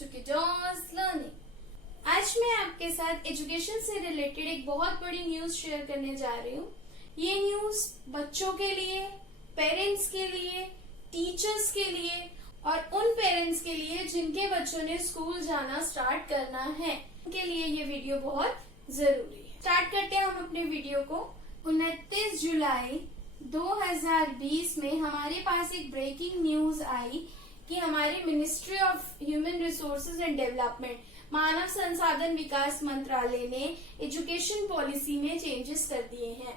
To kiddos learning. आज मैं आपके साथ एजुकेशन से रिलेटेड एक बहुत बड़ी न्यूज शेयर करने जा रही हूँ। ये न्यूज बच्चों के लिए, पेरेंट्स के लिए, टीचर्स के लिए और उन पेरेंट्स के लिए जिनके बच्चों ने स्कूल जाना स्टार्ट करना है, उनके लिए ये वीडियो बहुत जरूरी है। स्टार्ट करते हैं हम अपने वीडियो को। 29 जुलाई 2020 में हमारे पास एक ब्रेकिंग न्यूज आई कि हमारी ministry of human resources and development, मानव संसाधन विकास मंत्रालय ने एजुकेशन पॉलिसी में चेंजेस कर दिए हैं।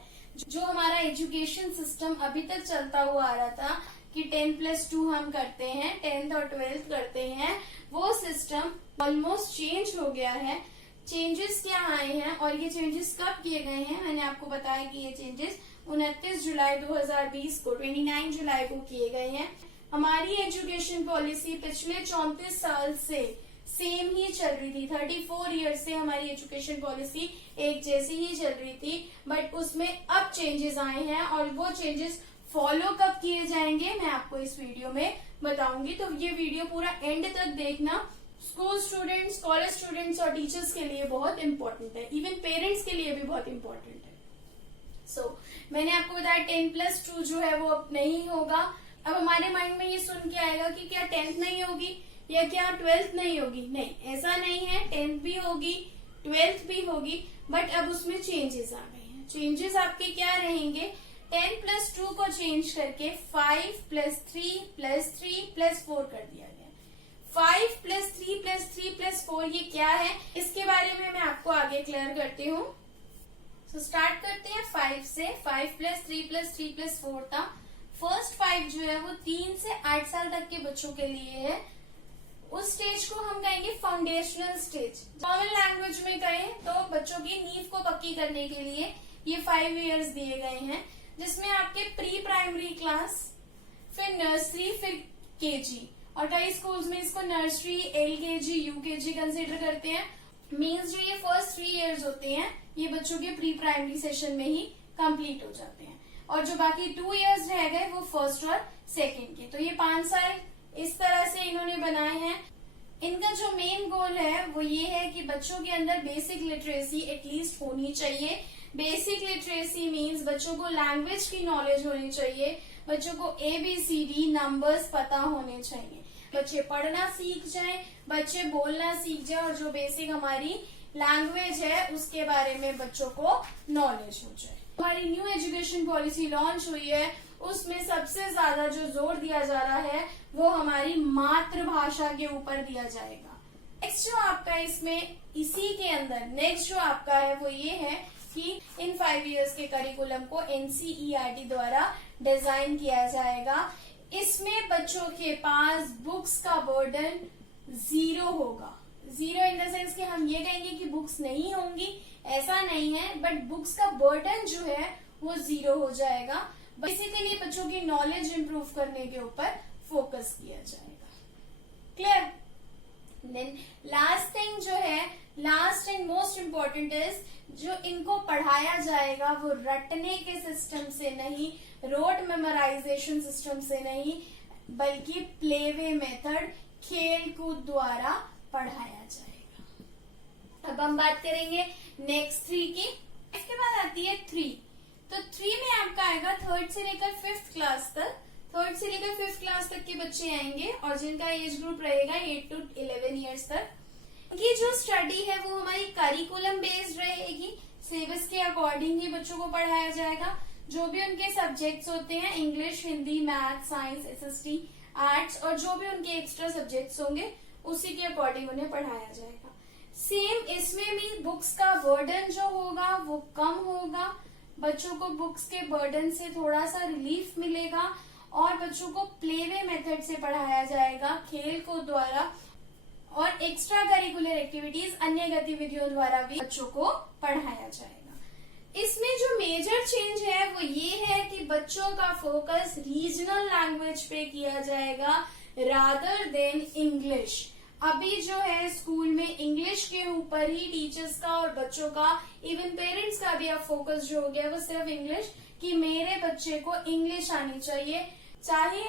जो हमारा एजुकेशन सिस्टम अभी तक चलता हुआ आ रहा था कि 10+2 हम करते हैं, 10th और 12th करते हैं, वो सिस्टम ऑलमोस्ट चेंज हो गया है। चेंजेस क्या आए हैं और ये चेंजेस कब किए गए हैं, मैंने आपको बताया कि ये चेंजेस 29 जुलाई 2020 को 29 जुलाई को किए गए हैं। हमारी एजुकेशन पॉलिसी पिछले 34 साल से सेम ही चल रही थी। 34 ईयर्स से हमारी एजुकेशन पॉलिसी एक जैसी ही चल रही थी, बट उसमें अब चेंजेस आए हैं और वो चेंजेस फॉलो कब किए जाएंगे मैं आपको इस वीडियो में बताऊंगी। तो ये वीडियो पूरा एंड तक देखना। स्कूल स्टूडेंट्स, कॉलेज स्टूडेंट्स और टीचर्स के लिए बहुत इंपॉर्टेंट है, इवन पेरेंट्स के लिए भी बहुत इंपॉर्टेंट है। मैंने आपको बताया 10+2 जो है वो अब नहीं होगा। अब हमारे माइंड में ये सुन के आएगा कि क्या 10th नहीं होगी या क्या 12th नहीं होगी। नहीं, ऐसा नहीं है, 10th भी होगी, 12th भी होगी, बट अब उसमें चेंजेस आ गए हैं। चेंजेस आपके क्या रहेंगे, 10+2 को चेंज करके 5+3+3+4 कर दिया गया। 5+3+3+4 ये क्या है, इसके बारे में मैं आपको आगे क्लियर करती हूँ। स्टार्ट करते हैं 5 से। 5+3+3+4 था। फर्स्ट 5 जो है वो 3 से 8 साल तक के बच्चों के लिए है। उस स्टेज को हम कहेंगे फाउंडेशनल स्टेज। कॉमन लैंग्वेज में कहें तो बच्चों की नींव को पक्की करने के लिए ये 5 इयर्स दिए गए हैं, जिसमें आपके प्री प्राइमरी क्लास, फिर नर्सरी, फिर केजी, और कई स्कूल्स में इसको नर्सरी, LKG, UKG कंसिडर करते हैं। मीन्स जो ये फर्स्ट 3 इयर्स होते हैं ये बच्चों के प्री प्राइमरी सेशन में ही कंप्लीट हो जाते हैं, और जो बाकी 2 इयर्स रह गए वो फर्स्ट और सेकेंड के। तो ये 5 साल इस तरह से इन्होंने बनाए हैं। इनका जो मेन गोल है वो ये है कि बच्चों के अंदर बेसिक लिटरेसी एटलीस्ट होनी चाहिए। बेसिक लिटरेसी मीन्स बच्चों को लैंग्वेज की नॉलेज होनी चाहिए, बच्चों को ABCD नंबर्स पता होने चाहिए, बच्चे पढ़ना सीख जाएं, बच्चे बोलना सीख जाएं, और जो बेसिक हमारी लैंग्वेज है उसके बारे में बच्चों को नॉलेज हो जाए। हमारी न्यू एजुकेशन पॉलिसी लॉन्च हुई है, उसमें सबसे ज्यादा जो जोर दिया जा रहा है वो हमारी मातृभाषा के ऊपर दिया जाएगा। नेक्स्ट जो आपका इसमें इसी के अंदर नेक्स्ट जो आपका है वो ये है कि इन 5 इयर्स के करिकुलम को NCERT द्वारा डिजाइन किया जाएगा। इसमें बच्चों के पास बुक्स का बर्डन 0 होगा। 0 इन द सेंस कि हम ये कहेंगे कि बुक्स नहीं होंगी, ऐसा नहीं है, बट बुक्स का बर्डन जो है वो 0 हो जाएगा। बेसिकली बच्चों की नॉलेज इंप्रूव करने के ऊपर फोकस किया जाएगा। क्लियर? देन लास्ट थिंग जो है, last and most important is, जो इनको पढ़ाया जाएगा वो रटने के सिस्टम से नहीं, रोट मेमोराइजेशन सिस्टम से नहीं, बल्कि प्लेवे मेथड, खेल कूद द्वारा पढ़ाया जाएगा। अब हम बात करेंगे नेक्स्ट 3 की। इसके बाद आती है 3। तो 3 में आपका आएगा 3rd से लेकर 5th क्लास तक। 3rd से लेकर 5th क्लास तक के बच्चे आएंगे और जिनका एज ग्रुप रहेगा 8 to 11 ईयर्स तक। ये जो स्टडी है वो हमारी करिकुलम बेस्ड रहेगी, सिलेबस के अकॉर्डिंग ही बच्चों को पढ़ाया जाएगा। जो भी उनके सब्जेक्ट्स होते हैं, English, Hindi, math, science, SST, arts, और जो भी उनके एक्स्ट्रा सब्जेक्ट्स होंगे उसी के अकॉर्डिंग उन्हें पढ़ाया जाएगा। सेम इसमें भी बुक्स का बर्डन जो होगा वो कम होगा, बच्चों को बुक्स के बर्डन से थोड़ा सा रिलीफ मिलेगा, और बच्चों को प्लेवे मेथड से पढ़ाया जाएगा, खेल को द्वारा, और एक्स्ट्रा करिकुलर एक्टिविटीज, अन्य गतिविधियों द्वारा भी बच्चों को पढ़ाया जाएगा। इसमें जो मेजर चेंज है वो ये है कि बच्चों का फोकस रीजनल लैंग्वेज पे किया जाएगा रादर देन इंग्लिश। अभी जो है स्कूल में इंग्लिश के ऊपर ही टीचर्स का और बच्चों का, इवन पेरेंट्स का भी अब फोकस जो हो गया वो सिर्फ इंग्लिश, कि मेरे बच्चे को इंग्लिश आनी चाहिए, चाहे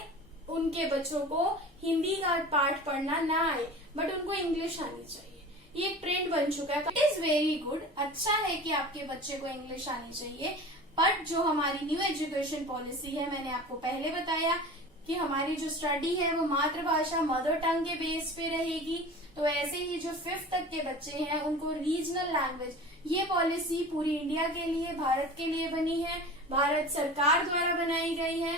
उनके बच्चों को हिंदी का पाठ पढ़ना ना आए, बट उनको इंग्लिश आनी चाहिए। ये एक ट्रेंड बन चुका है। इट इज वेरी गुड, अच्छा है कि आपके बच्चे को इंग्लिश आनी चाहिए, बट जो हमारी न्यू एजुकेशन पॉलिसी है, मैंने आपको पहले बताया कि हमारी जो स्टडी है वो मातृभाषा मदर टंग के बेस पे रहेगी। तो ऐसे ही जो 5th तक के बच्चे हैं उनको रीजनल लैंग्वेज, ये पॉलिसी पूरी इंडिया के लिए, भारत के लिए बनी है, भारत सरकार द्वारा बनाई गई है।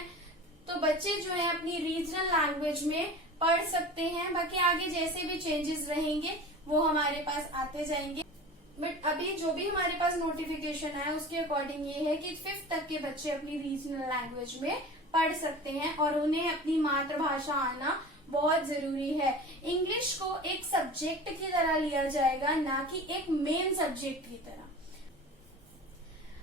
तो बच्चे जो है अपनी रीजनल लैंग्वेज में पढ़ सकते हैं। बाकी आगे जैसे भी चेंजेस रहेंगे वो हमारे पास आते जाएंगे, बट अभी जो भी हमारे पास नोटिफिकेशन है उसके अकॉर्डिंग ये है कि 5th तक के बच्चे अपनी रीजनल लैंग्वेज में पढ़ सकते हैं और उन्हें अपनी मातृभाषा आना बहुत जरूरी है। इंग्लिश को एक सब्जेक्ट की तरह लिया जाएगा, ना कि एक मेन सब्जेक्ट की तरह।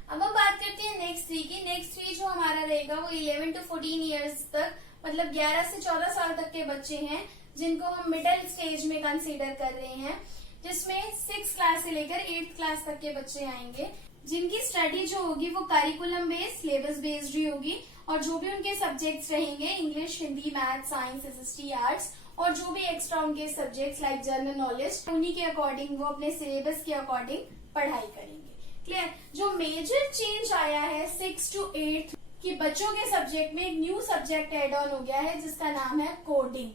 अब हम बात करते हैं नेक्स्ट 3 की। नेक्स्ट 3 जो हमारा रहेगा वो 11 to 14 ईयर्स तक, मतलब 11 से 14 साल तक के बच्चे हैं, जिनको हम मिडिल स्टेज में कंसीडर कर रहे हैं, जिसमें 6th क्लास से लेकर 8th क्लास तक के बच्चे आएंगे, जिनकी स्टडी जो होगी वो करिकुलम बेस्ड, सिलेबस बेस्ड ही होगी, और जो भी उनके सब्जेक्ट्स रहेंगे English, Hindi, math, science, SST, arts, और जो भी एक्स्ट्रा उनके सब्जेक्ट्स लाइक जनरल नॉलेज, उन्हीं के अकॉर्डिंग वो अपने सिलेबस के अकॉर्डिंग पढ़ाई करेंगे। क्लियर? जो मेजर चेंज आया है 6 to 8 कि बच्चों के सब्जेक्ट में एक न्यू सब्जेक्ट एड ऑन हो गया है जिसका नाम है कोडिंग।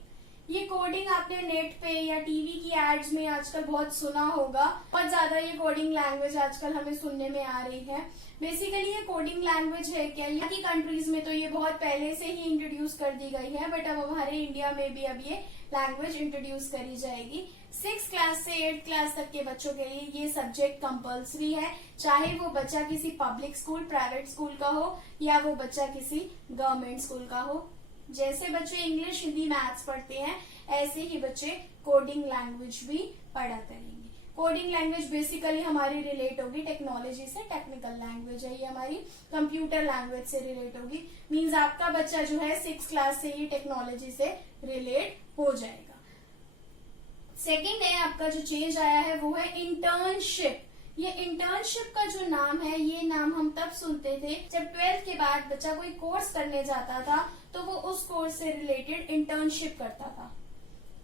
ये कोडिंग आपने नेट पे या टीवी की एड्स में आजकल बहुत सुना होगा, बहुत ज्यादा ये कोडिंग लैंग्वेज आजकल हमें सुनने में आ रही है। बेसिकली ये कोडिंग लैंग्वेज है क्या, यहाँ की कंट्रीज में तो ये बहुत पहले से ही इंट्रोड्यूस कर दी गई है, बट अब हमारे इंडिया में भी अब ये लैंग्वेज इंट्रोड्यूस करी जाएगी। 6th क्लास से 8th क्लास तक के बच्चों के लिए ये सब्जेक्ट कंपल्सरी है, चाहे वो बच्चा किसी पब्लिक स्कूल, प्राइवेट स्कूल का हो या वो बच्चा किसी गवर्नमेंट स्कूल का हो। जैसे बच्चे इंग्लिश, हिंदी, मैथ्स पढ़ते हैं, ऐसे ही बच्चे कोडिंग लैंग्वेज भी पढ़ा करेंगे। कोडिंग लैंग्वेज बेसिकली हमारी रिलेट होगी टेक्नोलॉजी से, टेक्निकल लैंग्वेज है ये हमारी, कंप्यूटर लैंग्वेज से रिलेट होगी। मींस आपका बच्चा जो है 6th क्लास से ही टेक्नोलॉजी से रिलेट हो जाएगा। सेकंड है आपका जो चेंज आया है वो है इंटर्नशिप। ये इंटर्नशिप का जो नाम है, ये नाम हम तब सुनते थे जब 12th के बाद बच्चा कोई कोर्स करने जाता था तो वो उस कोर्स से रिलेटेड इंटर्नशिप करता था।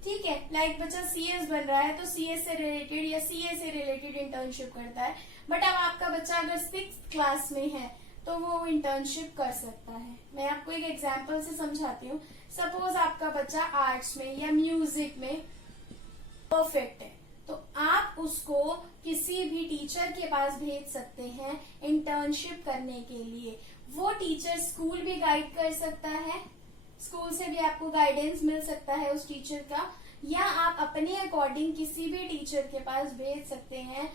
ठीक है, लाइक बच्चा सीएस बन रहा है तो सीएस से रिलेटेड या सीए से रिलेटेड इंटर्नशिप करता है, बट अब आपका बच्चा अगर 6th क्लास में है तो वो इंटर्नशिप कर सकता है। मैं आपको एक एग्जांपल से समझाती हूँ। सपोज आपका बच्चा आर्ट्स में या म्यूजिक में परफेक्ट है, तो आप उसको किसी भी टीचर के पास भेज सकते हैं इंटर्नशिप करने के लिए। वो टीचर स्कूल भी गाइड कर सकता है, स्कूल से भी आपको गाइडेंस मिल सकता है उस टीचर का, या आप अपने अकॉर्डिंग किसी भी टीचर के पास भेज सकते हैं।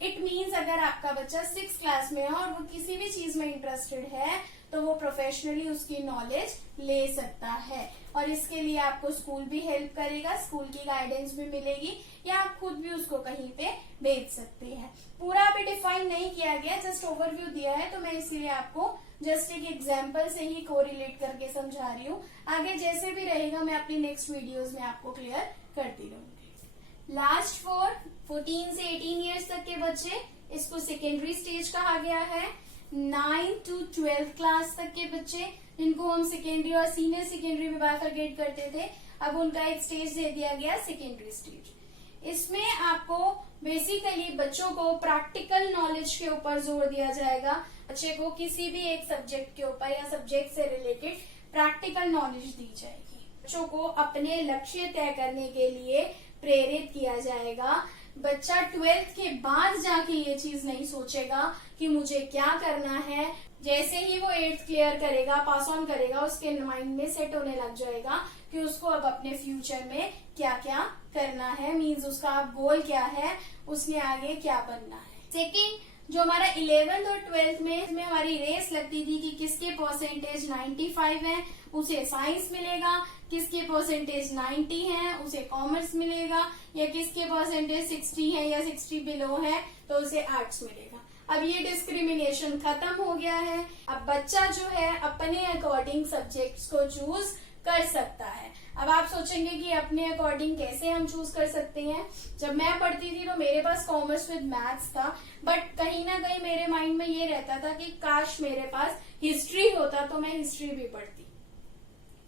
इट मीन्स अगर आपका बच्चा 6th क्लास में है और वो किसी भी चीज में इंटरेस्टेड है तो वो प्रोफेशनली उसकी नॉलेज ले सकता है, और इसके लिए आपको स्कूल भी हेल्प करेगा, स्कूल की गाइडेंस भी मिलेगी, या आप खुद भी उसको कहीं पे भेज सकते हैं। पूरा अभी डिफाइन नहीं किया गया, जस्ट ओवरव्यू दिया है, तो मैं इसलिए आपको जस्ट एक एग्जाम्पल से ही कोरिलेट करके समझा रही हूँ। आगे जैसे भी रहेगा मैं अपनी नेक्स्ट वीडियोज में आपको क्लियर करती रहूंगी। लास्ट 14 से 18 ईयर्स तक के बच्चे, इसको सेकेंडरी स्टेज कहा गया है। 9 to 12th क्लास तक के बच्चे, जिनको हम सेकेंडरी और सीनियर सेकेंडरी में बाइफरकेट करते थे, अब उनका एक स्टेज दे दिया गया सेकेंडरी स्टेज। इसमें आपको बेसिकली बच्चों को प्रैक्टिकल नॉलेज के ऊपर जोर दिया जाएगा। बच्चे को किसी भी एक सब्जेक्ट के ऊपर या सब्जेक्ट से रिलेटेड प्रैक्टिकल नॉलेज दी जाएगी। बच्चों को अपने लक्ष्य तय करने के लिए प्रेरित किया जाएगा। बच्चा 12th के बाद जाके ये चीज नहीं सोचेगा कि मुझे क्या करना है। जैसे ही वो 8th क्लियर करेगा, पास ऑन करेगा, उसके माइंड में सेट होने लग जाएगा कि उसको अब अपने फ्यूचर में क्या क्या करना है, मीन्स उसका अब गोल क्या है, उसने आगे क्या बनना है। सेकेंड, जो हमारा 11th और 12th में इसमें हमारी रेस लगती थी कि किसके परसेंटेज 95 है उसे साइंस मिलेगा, किसके परसेंटेज 90 है उसे कॉमर्स मिलेगा, या किसके परसेंटेज 60 है या 60 बिलो है तो उसे आर्ट्स मिलेगा। अब ये डिस्क्रिमिनेशन खत्म हो गया है। अब बच्चा जो है अपने अकॉर्डिंग सब्जेक्ट्स को चूज कर सकता है। अब आप सोचेंगे कि अपने अकॉर्डिंग कैसे हम चूज कर सकते हैं। जब मैं पढ़ती थी तो मेरे पास कॉमर्स विद मैथ्स था, बट कहीं ना कहीं मेरे माइंड में ये रहता था कि काश मेरे पास हिस्ट्री होता तो मैं हिस्ट्री भी पढ़ती।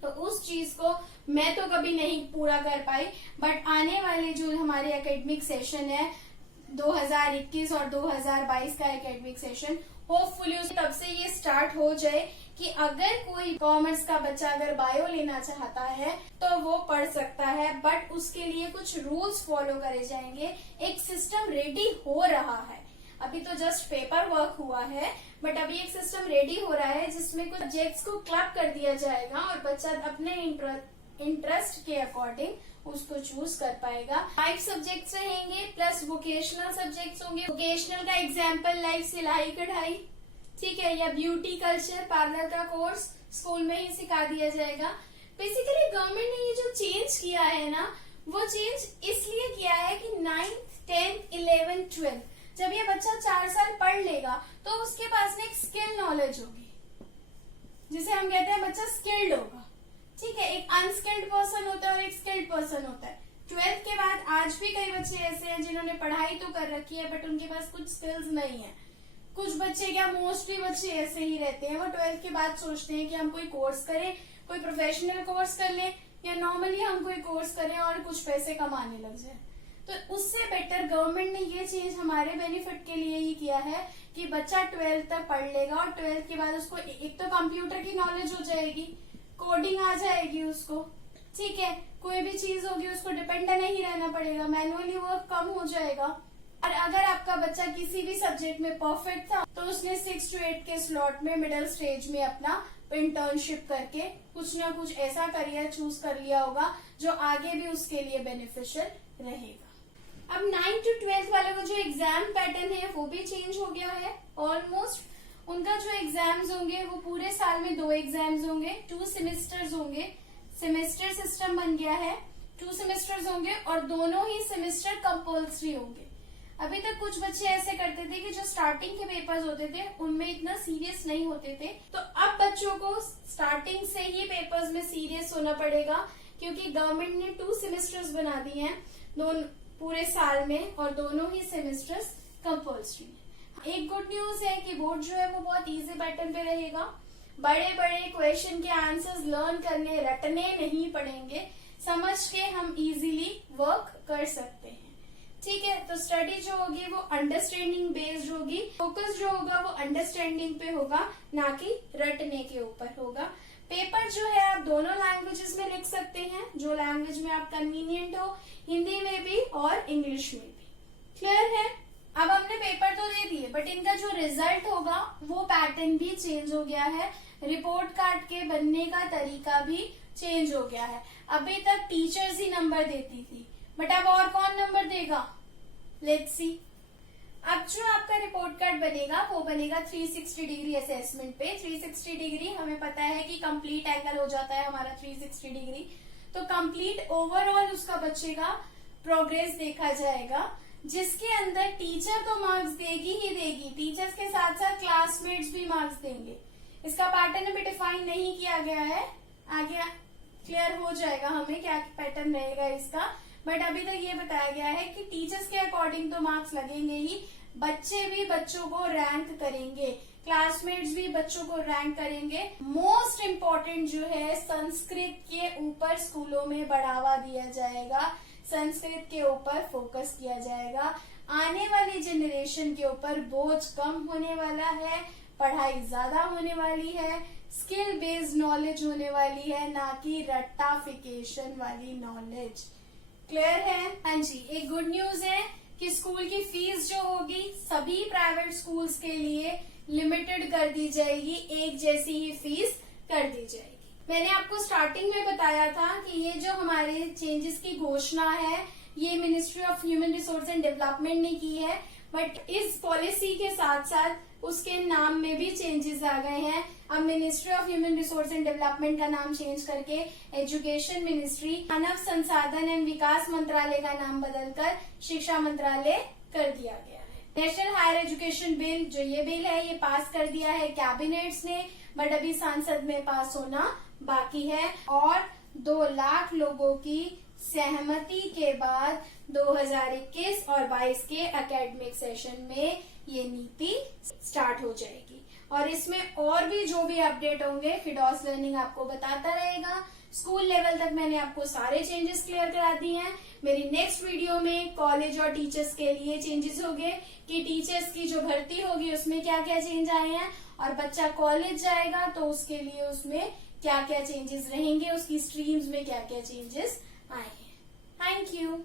तो उस चीज को मैं तो कभी नहीं पूरा कर पाई, बट आने वाले जो हमारे एकेडमिक सेशन है 2021 और 2022 का एकेडमिक सेशन, होपफुली तब से ये स्टार्ट हो जाए कि अगर कोई कॉमर्स का बच्चा अगर बायो लेना चाहता है तो वो पढ़ सकता है, बट उसके लिए कुछ रूल्स फॉलो करे जाएंगे। एक सिस्टम रेडी हो रहा है, अभी तो जस्ट पेपर वर्क हुआ है, बट अभी एक सिस्टम रेडी हो रहा है जिसमें कुछ सब्जेक्ट्स को क्लब कर दिया जाएगा और बच्चा अपने इंटरेस्ट के अकॉर्डिंग उसको चूज कर पाएगा। 5 सब्जेक्ट्स रहेंगे प्लस वोकेशनल सब्जेक्ट्स होंगे। वोकेशनल का एग्जाम्पल लाइक सिलाई कढ़ाई, ठीक है, या ब्यूटी कल्चर पार्लर का कोर्स स्कूल में ही सिखा दिया जाएगा। बेसिकली गवर्नमेंट ने ये जो चेंज किया है ना, वो चेंज इसलिए किया है कि 9th 10th 11th 12th जब ये बच्चा 4 साल पढ़ लेगा तो उसके पास में एक स्किल नॉलेज होगी, जिसे हम कहते हैं बच्चा स्किल्ड होगा, ठीक है। एक अनस्किल्ड पर्सन होता है और एक स्किल्ड पर्सन होता है। 12th के बाद आज भी कई बच्चे ऐसे हैं जिन्होंने पढ़ाई तो कर रखी है बट उनके पास कुछ स्किल्स नहीं है। कुछ बच्चे क्या, मोस्टली बच्चे ऐसे ही रहते हैं, वो 12th के बाद सोचते हैं कि हम कोई कोर्स करें, कोई प्रोफेशनल कोर्स कर लें या नॉर्मली हम कोई कोर्स करें और कुछ पैसे कमाने लग जाए। तो उससे बेटर गवर्नमेंट ने ये चीज हमारे बेनिफिट के लिए ही किया है कि बच्चा 12th तक पढ़ लेगा और 12th के बाद उसको एक तो कंप्यूटर की नॉलेज हो जाएगी, कोडिंग आ जाएगी उसको, ठीक है, कोई भी चीज होगी उसको डिपेंड नहीं रहना पड़ेगा, मैनुअली वर्क कम हो जाएगा। और अगर आपका बच्चा किसी भी सब्जेक्ट में परफेक्ट था तो उसने 6 to 8 के स्लॉट में मिडिल स्टेज में अपना इंटर्नशिप करके कुछ ना कुछ ऐसा करियर चूज कर लिया होगा जो आगे भी उसके लिए बेनिफिशियल रहेगा। अब 9 to 12 वाले को जो एग्जाम पैटर्न है वो भी चेंज हो गया है ऑलमोस्ट। उनका जो एग्जाम्स होंगे वो पूरे साल में 2 एग्जाम्स होंगे, 2 सेमेस्टर्स होंगे, सेमेस्टर सिस्टम बन गया है, 2 सेमेस्टर्स होंगे और दोनों ही सेमेस्टर कंपल्सरी होंगे। अभी तक कुछ बच्चे ऐसे करते थे कि जो स्टार्टिंग के पेपर्स होते थे उनमें इतना सीरियस नहीं होते थे, तो अब बच्चों को स्टार्टिंग से ही पेपर्स में सीरियस होना पड़ेगा क्योंकि गवर्नमेंट ने 2 सेमेस्टर्स बना दिए हैं दोनों पूरे साल में और दोनों ही सेमेस्टर्स कंपल्सरी है। एक गुड न्यूज है कि बोर्ड जो है वो बहुत इजी पैटर्न पे रहेगा, बड़े बड़े क्वेश्चन के आंसर्स लर्न करने रटने नहीं पड़ेंगे, समझ के हम इजीली वर्क कर सकते हैं, ठीक है। तो स्टडी जो होगी वो अंडरस्टैंडिंग बेस्ड होगी, फोकस जो होगा वो अंडरस्टैंडिंग पे होगा, ना कि रटने के ऊपर होगा। पेपर जो है आप दोनों लैंग्वेजेस में लिख सकते हैं, जो लैंग्वेज में आप कन्वीनियंट हो, हिंदी में भी और इंग्लिश में भी। क्लियर है? अब हमने पेपर तो दे दिए बट इनका जो रिजल्ट होगा वो पैटर्न भी चेंज हो गया है, रिपोर्ट कार्ड के बनने का तरीका भी चेंज हो गया है। अभी तक टीचर्स ही नंबर देती थी बट अब और कौन नंबर देगा, लेट्स सी। अब जो आपका रिपोर्ट कार्ड बनेगा वो बनेगा 360 डिग्री असेसमेंट पे। 360 डिग्री हमें पता है कि कंप्लीट एंगल हो जाता है हमारा 360 डिग्री, तो कंप्लीट ओवरऑल उसका बच्चे का प्रोग्रेस देखा जाएगा, जिसके अंदर टीचर तो मार्क्स देगी ही देगी, टीचर्स के साथ साथ क्लासमेट्स भी मार्क्स देंगे। इसका पैटर्न अभी डिफाइन नहीं किया गया है, आगे क्लियर हो जाएगा हमें क्या पैटर्न रहेगा इसका, बट अभी तक ये बताया गया है कि टीचर्स के अकॉर्डिंग तो मार्क्स लगेंगे ही, बच्चे भी बच्चों को रैंक करेंगे, क्लासमेट्स भी बच्चों को रैंक करेंगे। मोस्ट इम्पोर्टेंट जो है संस्कृत के ऊपर स्कूलों में बढ़ावा दिया जाएगा, संस्कृत के ऊपर फोकस किया जाएगा। आने वाली जनरेशन के ऊपर बोझ कम होने वाला है, पढ़ाई ज्यादा होने वाली है, स्किल बेस्ड नॉलेज होने वाली है, ना कि रट्टाफिकेशन वाली नॉलेज। क्लियर है? हाँ जी, एक गुड न्यूज है कि स्कूल की फीस जो होगी सभी प्राइवेट स्कूल्स के लिए लिमिटेड कर दी जाएगी, एक जैसी ही फीस कर दी जाएगी। मैंने आपको स्टार्टिंग में बताया था कि ये जो हमारे चेंजेस की घोषणा है ये ministry of human resource and development ने की है, बट इस पॉलिसी के साथ साथ उसके नाम में भी चेंजेस आ गए हैं। अब ministry of human resource and development का नाम चेंज करके एजुकेशन मिनिस्ट्री, मानव संसाधन एंड विकास मंत्रालय का नाम बदलकर शिक्षा मंत्रालय कर दिया गया है। नेशनल हायर एजुकेशन बिल जो ये बिल है ये पास कर दिया है कैबिनेट्स ने, बट अभी संसद में पास होना बाकी है और 2 लाख लोगों की सहमति के बाद 2021 और 22 के एकेडमिक सेशन में ये नीति स्टार्ट हो जाएगी। और इसमें और भी जो भी अपडेट होंगे फिडॉस लर्निंग आपको बताता रहेगा। स्कूल लेवल तक मैंने आपको सारे चेंजेस क्लियर करा दिए हैं। मेरी नेक्स्ट वीडियो में कॉलेज और टीचर्स के लिए चेंजेस होंगे कि टीचर्स की जो भर्ती होगी उसमें क्या क्या चेंज आए हैं, और बच्चा कॉलेज जाएगा तो उसके लिए उसमें क्या क्या चेंजेस रहेंगे, उसकी स्ट्रीम्स में क्या क्या चेंजेस आए हैं। Thank you.